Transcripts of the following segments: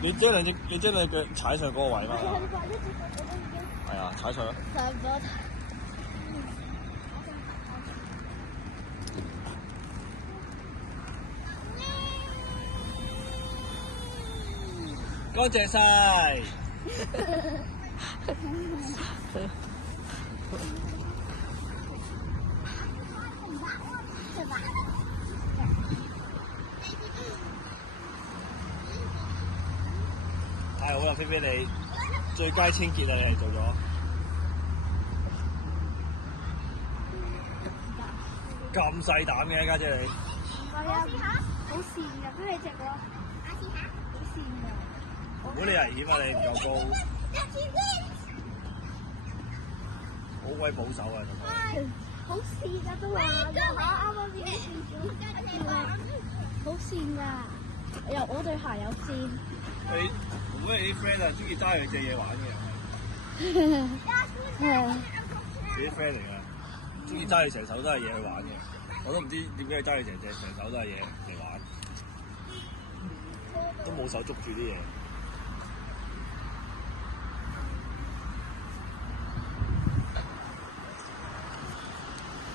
你將兩腳踩上嗰個位嘛？係啊，踩上。上咗。多謝晒。太好啦，菲菲你最佳清潔啊，你係做咗。咁細膽嘅家姐你。係啊，好跣㗎，俾你隻喎。好跣㗎。唔好你危險啊！你唔夠高。好鬼保守啊！好跣㗎都話，啱啱先跣咗。好跣㗎，我對鞋有跣。如果你啲 friend 啊，中意揸佢隻嘢玩嘅。你啲 friend 嚟㗎，中意揸你成手都係嘢去玩嘅。我都唔知點解你揸你成手都係嘢嚟玩，都冇手捉住啲嘢。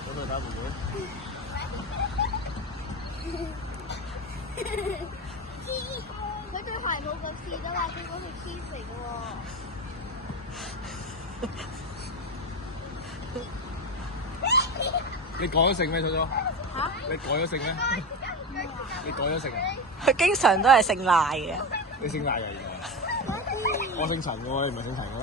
咁就打妹妹。佢對鞋冇咁跣啊嘛，見到佢跣嚟嘅喎。你改咗姓咩，楚楚？嚇？你改咗姓咩？你改咗姓啊？佢經常都係姓賴嘅。你姓賴㗎，原來。我姓陳嘅喎，你唔係姓陳嘅咩？